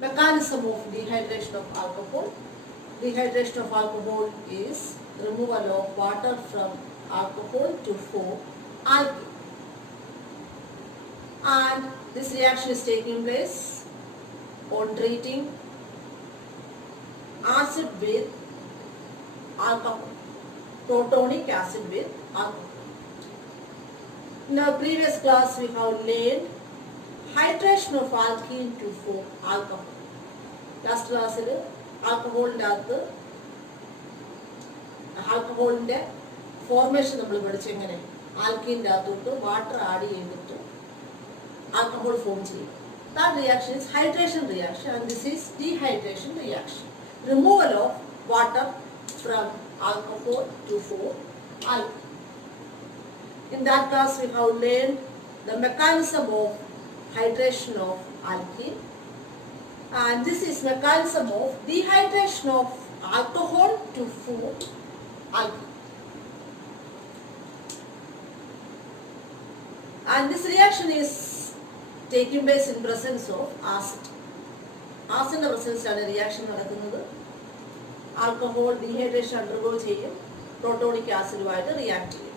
Mechanism of dehydration of alcohol. Dehydration of alcohol is removal of water from alcohol to form alkene. And this reaction is taking place on treating acid with alcohol, protonic acid with alcohol. In our previous class, we have learned hydration of alkene to form alcohol. Last class, alcohol formation നമ്മൾ പഠിച്ചു എങ്ങനെ ആൽക്കീൻ്റെ അകത്തോട്ട് water add ചെയ്തിട്ട് alcohol form ചെയ്യും. That reaction is hydration reaction and this is dehydration reaction. Removal of water from alcohol to form alcohol. In that class we have learned the mechanism of hydration of alkene and this is mechanism of dehydration of alcohol to form alkene. And this reaction is taking place in presence of acid. Acid in the presence of reaction നടക്കുന്നത് alcohol dehydration undergo ചെയ്യും protonic acid ആയിട്ട് react ചെയ്യും.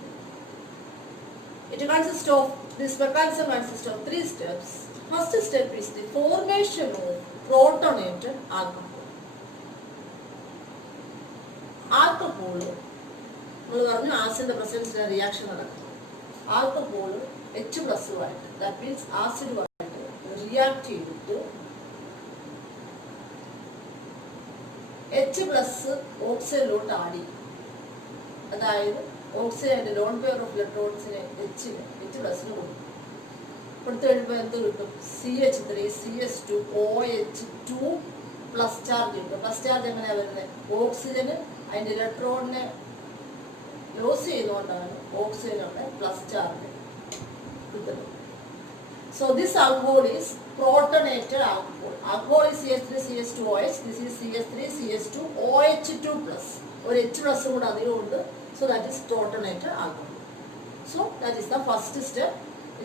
It consists of this mechanism consists of 3 steps. First step is the formation of protonated alcohol. Alcohol നമ്മൾ പറഞ്ഞു ആസിഡിന്റെ പ്രസൻസിൽ reaction നടക്കുന്നു. Alcohol H+ ആയിട്ട് that means ആസിഡുമായിട്ട് react ചെയ്തിട്ട് H+ ഓക്സിജനിലോട്ട് add ചെയ്യും. അതായത് ഓക്സിജന്റെ ലോൺ പെയർ ഓഫ് ഇലക്ട്രോൺസിനെ H+ കൊടുക്കും. കൊടുത്തു കഴിയുമ്പോൾ എന്ത് കിട്ടും? CH3 CH2 OH2 plus charge കിട്ടും. പ്ലസ് ചാർജ് എങ്ങനെയാണ് വരുന്നത്? ഓക്സിജന് അതിൻ്റെ ഇലക്ട്രോണിനെ ലോസ് ചെയ്തുകൊണ്ടാണ് ഓക്സിജനുടെ പ്ലസ് ചാർജ് കിട്ടുന്നത്. So this alcohol is protonated alcohol. Alcohol is CH3 CH2OH. This is CH3 CH2 OH2 plus. ഒരു H+ കൂടെ അതിലുണ്ട്. So that is protonated alcohol. So that is the first step.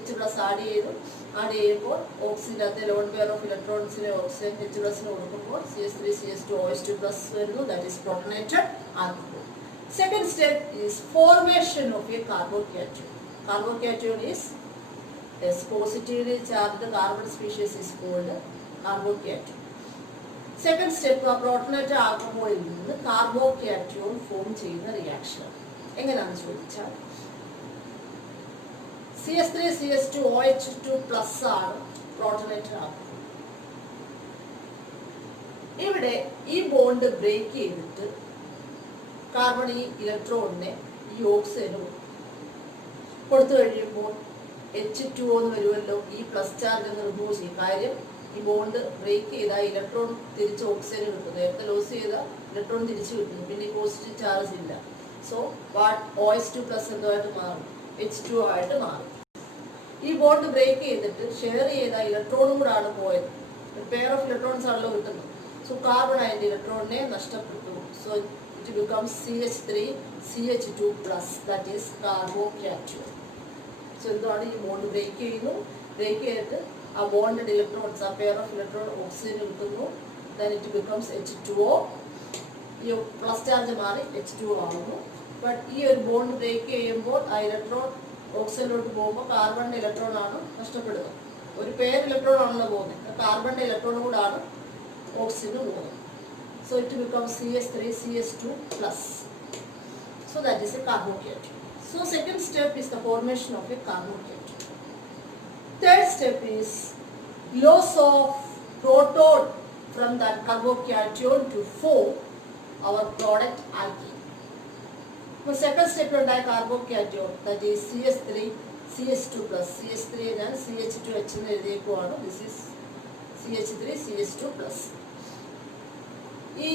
H+ add ചെയ്യുമ്പോൾ ഓക്സിജൻ്റെ അകത്തെ lone pair of ഇലക്ട്രോൺസിനെ oxygen H+ കൊടുക്കുമ്പോൾ CH3 CH2 OH2 plus വരുന്നു. That is protonated alcohol. Second step is formation of a carbocation. Carbocation is S positively charged carbon species is called carbocation. Second step protonated alcohol നിന്ന് carbocation form ചെയ്യുന്ന reaction എങ്ങനെയാണെന്ന് ചോദിച്ചാൽ CH3 CH2 OH2 plus ആണ് protonated alcohol. ഇവിടെ ഈ bond break ചെയ്തിട്ട് carbon ഈ ഇലക്ട്രോണിനെ ഈ ഓക്സിജന് കൊടുത്തു കഴിയുമ്പോൾ H2O എന്ന് വരുമല്ലോ. ഈ പ്ലസ് ചാർജ് എന്ന് റിമൂവ് ചെയ്യും. കാര്യം ഈ ബോണ്ട് ബ്രേക്ക് ചെയ്താൽ ഇലക്ട്രോൺ തിരിച്ച് ഓക്സിജന് കിട്ടും. നേരത്തെ ലോസ് ചെയ്താൽ ഇലക്ട്രോൺ തിരിച്ച് കിട്ടുന്നു. പിന്നെ ഈ പോസിറ്റീവ് ചാർജ് ഇല്ല. സോ OH2 പ്ലസ് എന്തായിട്ട് മാറും? H2O ആയിട്ട് മാറും. ഈ ബോണ്ട് ബ്രേക്ക് ചെയ്തിട്ട് ഷെയർ ചെയ്ത ഇലക്ട്രോണും കൂടാണ് പോയത്. പെയർ ഓഫ് ഇലക്ട്രോൺസ് ആണല്ലോ കിട്ടുന്നത്. സോ കാർബൺ അതിൻ്റെ ഇലക്ട്രോണിനെ നഷ്ടപ്പെട്ടു. So it becomes CH3 CH2 plus, that is carbocation. So എന്താണ് ഈ ബോണ്ട് ബ്രേക്ക് ചെയ്യുന്നു. ബ്രേക്ക് ചെയ്തിട്ട് ആ ബോണ്ടഡ് ഇലക്ട്രോൺസ് ആ പെയർ ഓഫ് ഇലക്ട്രോൺ ഓക്സിജൻ കിട്ടുന്നു. then it becomes H2O. ഈ പ്ലസ് ചാർജ് മാറി H2O ആകുന്നു. ബട്ട് ഈ ഒരു ബോണ്ട് ബ്രേക്ക് ചെയ്യുമ്പോൾ ആ ഇലക്ട്രോൺ ഓക്സിജനിലോട്ട് പോകുമ്പോൾ കാർബണിൻ്റെ ഇലക്ട്രോൺ ആണ് നഷ്ടപ്പെടുന്നത്. ഒരു പെയർ ഇലക്ട്രോൺ ആണല്ലോ പോകുന്നത്. കാർബണിൻ്റെ ഇലക്ട്രോൺ കൂടാണ് ഓക്സിജന് പോകുന്നത്. So it becomes CH3 CH2 plus. So that is a carbocation. So second step is the formation of a carbocation. Third step is loss of proton from that carbocation to form our product alkene. So second step ഉണ്ടായ carbocation, that is CH3 CH2 plus. CH3 ഞാൻ CH2H എന്ന് എഴുതിയേക്കുവാണ്. This is CH3 CH2 plus. ഈ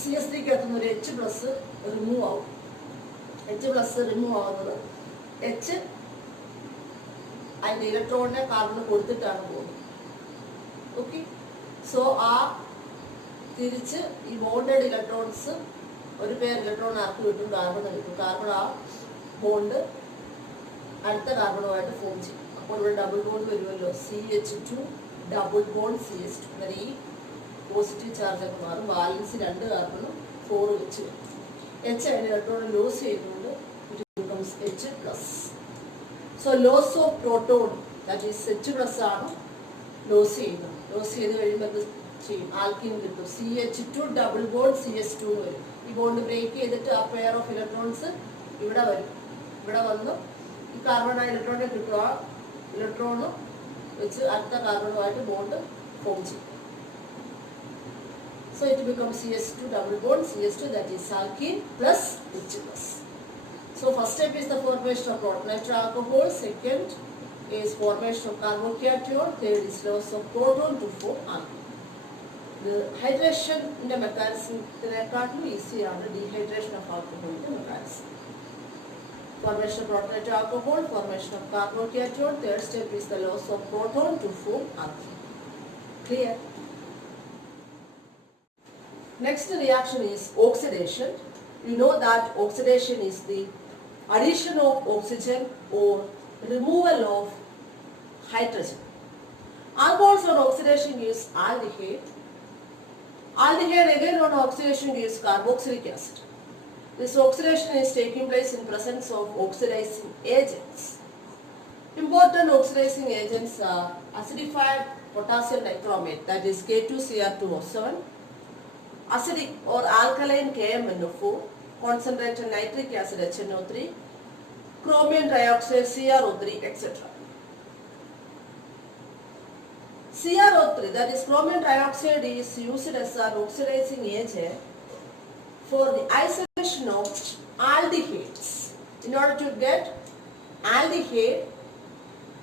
CH3ക്ക് അകത്തുനിന്ന് ഒരു H+ remove ആവും. H+ remove ആവുന്നത് H അതിൻ്റെ ഇലക്ട്രോണിനെ കാർബണ് കൊടുത്തിട്ടാണ് പോകുന്നത്. ഓക്കെ. സോ ആ തിരിച്ച് ഈ ബോണ്ടഡ് ഇലക്ട്രോൺസ് ഒരു പെയർ ഇലക്ട്രോൺ ആർക്ക് കിട്ടും? കാർബണ് കിട്ടും. കാർബൺ ആ ബോണ്ട് അടുത്ത കാർബണുമായിട്ട് ഫോം ചെയ്യും. അപ്പോൾ ഇവിടെ ഡബിൾ ബോണ്ട് വരുമല്ലോ. CH2 double bond CH2. എന്നാൽ ഈ പോസിറ്റീവ് ചാർജൊക്കെ മാറും. ബാലൻസ് 2 കാർബണും 4 വെച്ച് വരും. H അതിന് ഇലക്ട്രോൺ ലോസ് ചെയ്യുന്നുണ്ട്. It becomes H+. So loss of proton that is H+ ആണ് ലോസ് ചെയ്യുന്നത്. ലോസ് ചെയ്ത് കഴിയുമ്പോൾ എന്ത് ചെയ്യും? ആൽക്കിൻ കിട്ടും. CH2 ഡബിൾ ബോണ്ട് CH2 വരും. ഈ ബോണ്ട് ബ്രേക്ക് ചെയ്തിട്ട് ആ പെയർ ഓഫ് ഇലക്ട്രോൺസ് ഇവിടെ വരും. ഇവിടെ വന്ന് ഈ കാർബൺ ആ ഇലക്ട്രോണിനെ കിട്ടും. ആ ഇലക്ട്രോണും വെച്ച് അടുത്ത കാർബണുമായിട്ട് ബോണ്ട് ഫോം ചെയ്യും. So it becomes CH2 double bond CH2, that is alkene plus H+. So first step is the formation of protonate alcohol. Second is formation of carbocation. Third is loss of proton to form alkene. The hydration in the mechanism is easy on the dehydration of alcohol in the mechanism. Formation of protonate alcohol, formation of carbocation. Third step is the loss of proton to form alkene. Clear? Next reaction is oxidation. You know that oxidation is the addition of oxygen or removal of hydrogen. Alcohols on oxidation gives aldehyde. Aldehyde again on oxidation gives carboxylic acid. This oxidation is taking place in presence of oxidizing agents. Important oxidizing agents are acidified potassium dichromate, that is K2Cr2O7, acidic or alkaline KMNO4, concentrated nitric acid HNO3, chromium dioxide CrO3, etc. CrO3, that is chromium dioxide, is used as an oxidizing agent for the isolation of aldehydes. In order to get aldehyde,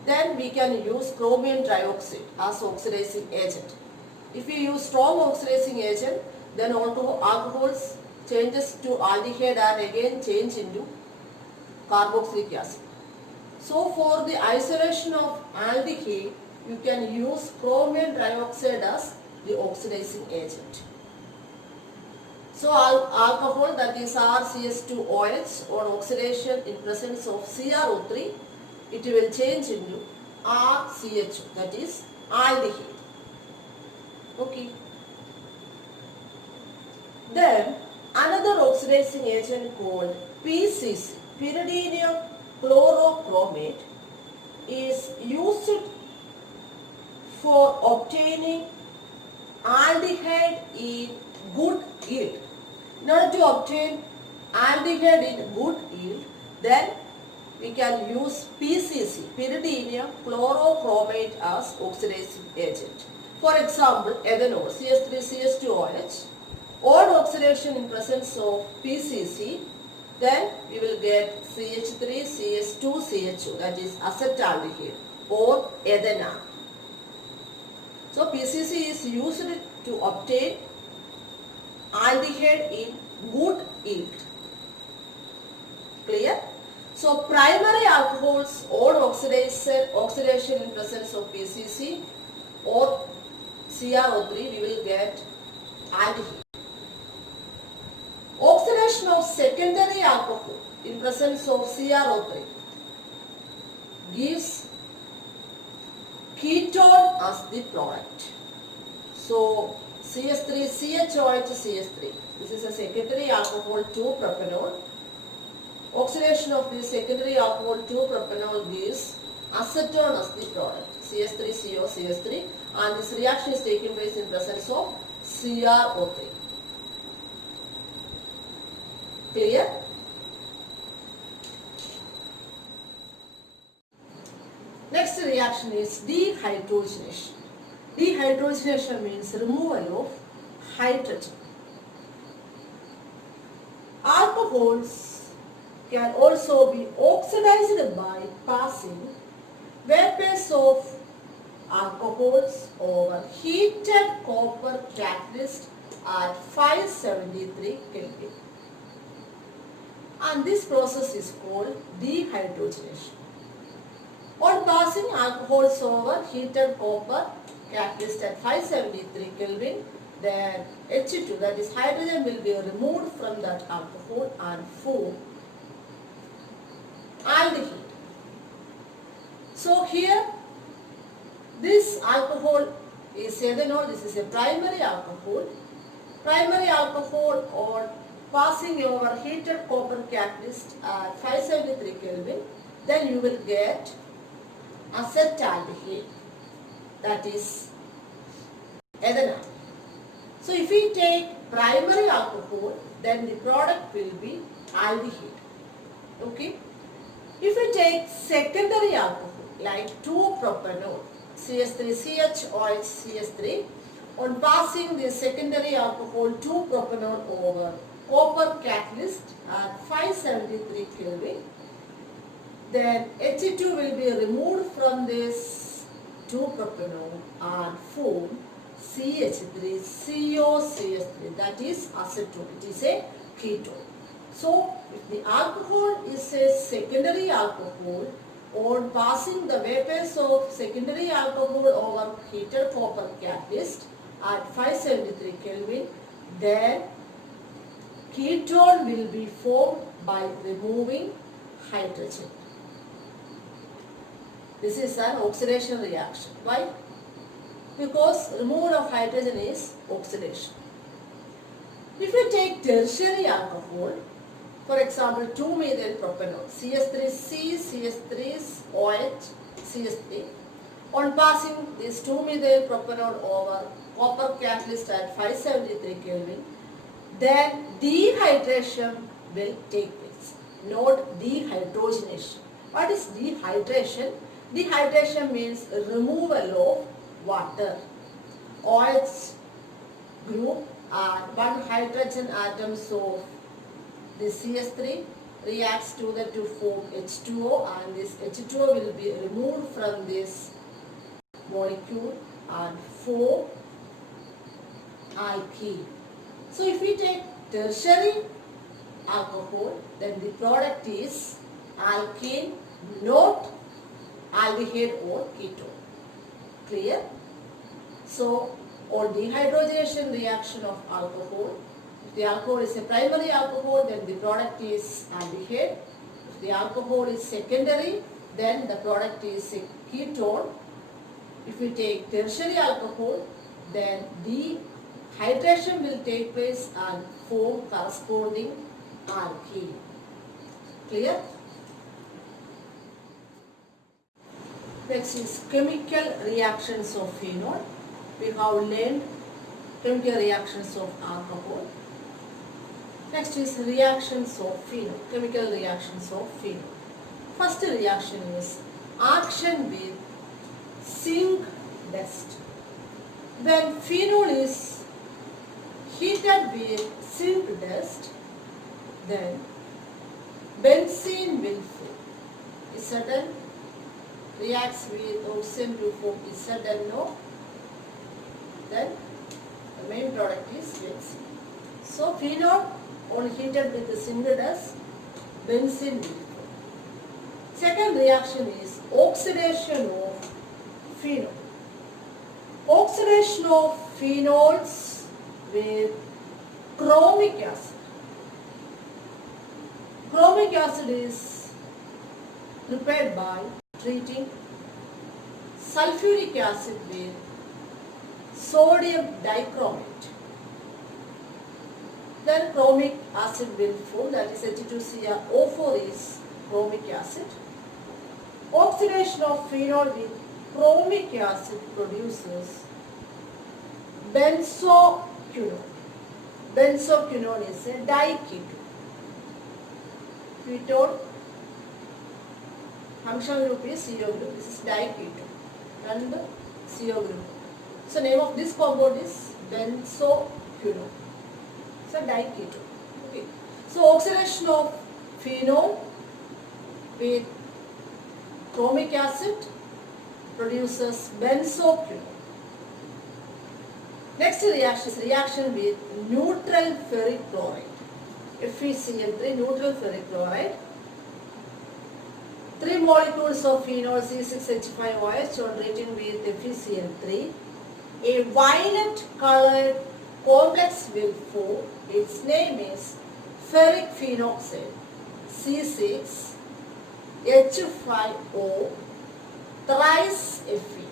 then we can use chromium dioxide as oxidizing agent. If we use strong oxidizing agent, then also alcohols changes to aldehyde are again changed into carboxylic acid. So for the isolation of aldehyde, you can use chromium dioxide as the oxidizing agent. So alcohol, that is RCH2OH, on oxidation in presence of CrO3, it will change into RCH, that is aldehyde. Okay. Then another oxidizing agent called PCC, pyridinium chlorochromate, is used for obtaining aldehyde in good yield. In order to obtain aldehyde in good yield, then we can use PCC, pyridinium chlorochromate, as oxidizing agent. For example, ethanol, CH3CH2OH, on oxidation in presence of PCC, then we will get CH3CH2CH2, that is acetaldehyde or ethanol. So PCC is used to obtain aldehyde in good yield. Clear? So primary alcohols on oxidation in presence of PCC or CrO3, we will get aldehyde. Oxidation of secondary alcohol in presence of CrO3 gives ketone as the product. So CH3CHOH CH3, this is a secondary alcohol 2-propanol. Oxidation of this secondary alcohol 2-propanol gives acetone as the product, CH3CO CH3, and this reaction is taking place in presence of CrO3. Clear? Next reaction is dehydrogenation. Dehydrogenation means removal of hydrogen. Alcohols can also be oxidized by passing vapors of alcohols over heated copper catalyst at 573 Kelvin. And this process is called dehydrogenation. On passing alcohols over heated copper catalyst at 573 Kelvin, then H2, that is hydrogen, will be removed from that alcohol and form aldehyde. So here this alcohol is ethanol. This is a primary alcohol. Primary alcohol on passing over heated copper catalyst at 573 Kelvin, then you will get acetaldehyde, that is ethanol. So if we take primary alcohol, then the product will be aldehyde. Okay. If we take secondary alcohol like 2-propanol, CH3, CH3, on passing the secondary alcohol 2-propanol over copper catalyst at 573 Kelvin, then H2 will be removed from this 2-propanol and form CH3, COCH3, that is acetone. It is a ketone. So, if the alcohol is a secondary alcohol, on passing the vapors of secondary alcohol over heated copper catalyst at 573 Kelvin, then ketone will be formed by removing hydrogen. This is an oxidation reaction. Why? Because removal of hydrogen is oxidation. If we take tertiary alcohol, for example 2-methyl propanol, CH3C, CH3OH, CH3, on passing this 2-methyl propanol over copper catalyst at 573 Kelvin, then dehydration will take place, not dehydrogenation. What is dehydration? Dehydration means removal of water. OH group and one hydrogen atoms of the CH3 reacts together to form H2O, and this H2O will be removed from this molecule and form alkene. So if we take tertiary alcohol, then the product is alkene, not aldehyde or ketone. Clear? So on dehydrogenation reaction of alcohol, if the alcohol is a primary alcohol, then the product is aldehyde. If the alcohol is secondary, then the product is a ketone. If we take tertiary alcohol, then dehydration will take place and form corresponding alkene. Clear? Next is chemical reactions of phenol. We have learned chemical reactions of alcohol. Next is reactions of phenol, chemical reactions of phenol. First reaction is action with zinc dust. When phenol is heated with zinc dust, then benzene will form. Zn reacts with oxygen to form ZnO. Then the main product is benzene. So phenol on heated with the zinc dust, benzene will form. Second reaction is oxidation of phenol. Oxidation of phenols with chromic acid. Chromic acid is prepared by treating sulfuric acid with sodium dichromate. Then chromic acid will form, that is H2Cr O4 is chromic acid. Oxidation of phenol with chromic acid produces benzoquinone. Benzoquinone is a diketone. Ketone functional group is CO group. This is diketone and CO group. So name of this compound is benzoquinone. So diketone. Okay. So oxidation of phenol with chromic acid produces benzoquinone. Next reaction is reaction with neutral ferric chloride. FeCl3, neutral ferric chloride. 3 molecules of phenol C6H5OH on reacting with FeCl3. A violet colored complex will form. Its name is ferric phenoxide C6H5O thrice Fe.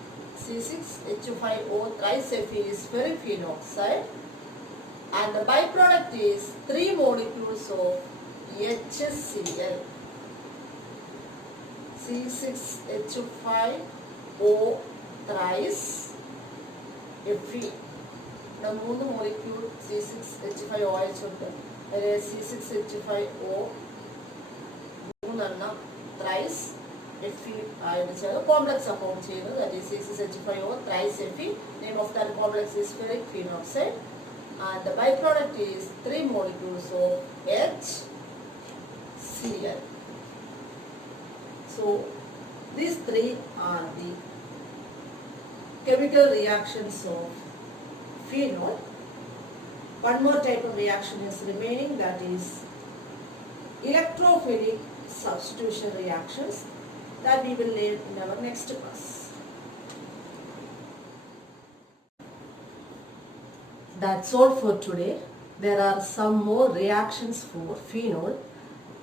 C6H5O thrice Fe is ferric phenoxide, and the byproduct is 3 molecules of HCl. C6H5O thrice Fe. The 3 molecule C6H5OH ഉണ്ട്. അതിൽ C6H5O 3 thrice Fe ആയിട്ട് ചേർന്ന് complex form ചെയ്യുന്നത്. that is C6H5O thrice Fe. Name of that complex is ferric phenoxide, and the byproduct is 3 molecules of HCl. So these 3 are the chemical reactions of phenol. One more type of reaction is remaining, that is electrophilic substitution reactions, that we will learn in our next class. That's all for today. There are some more reactions for phenol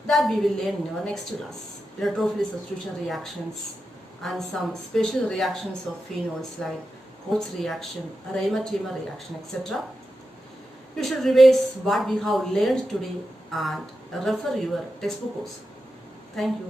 that we will learn in our next class. Electrophilic substitution reactions and some special reactions of phenols like Coats reaction, Reimer-Tiemer reaction, etc. You should revise what we have learned today and refer your textbook also. Thank you.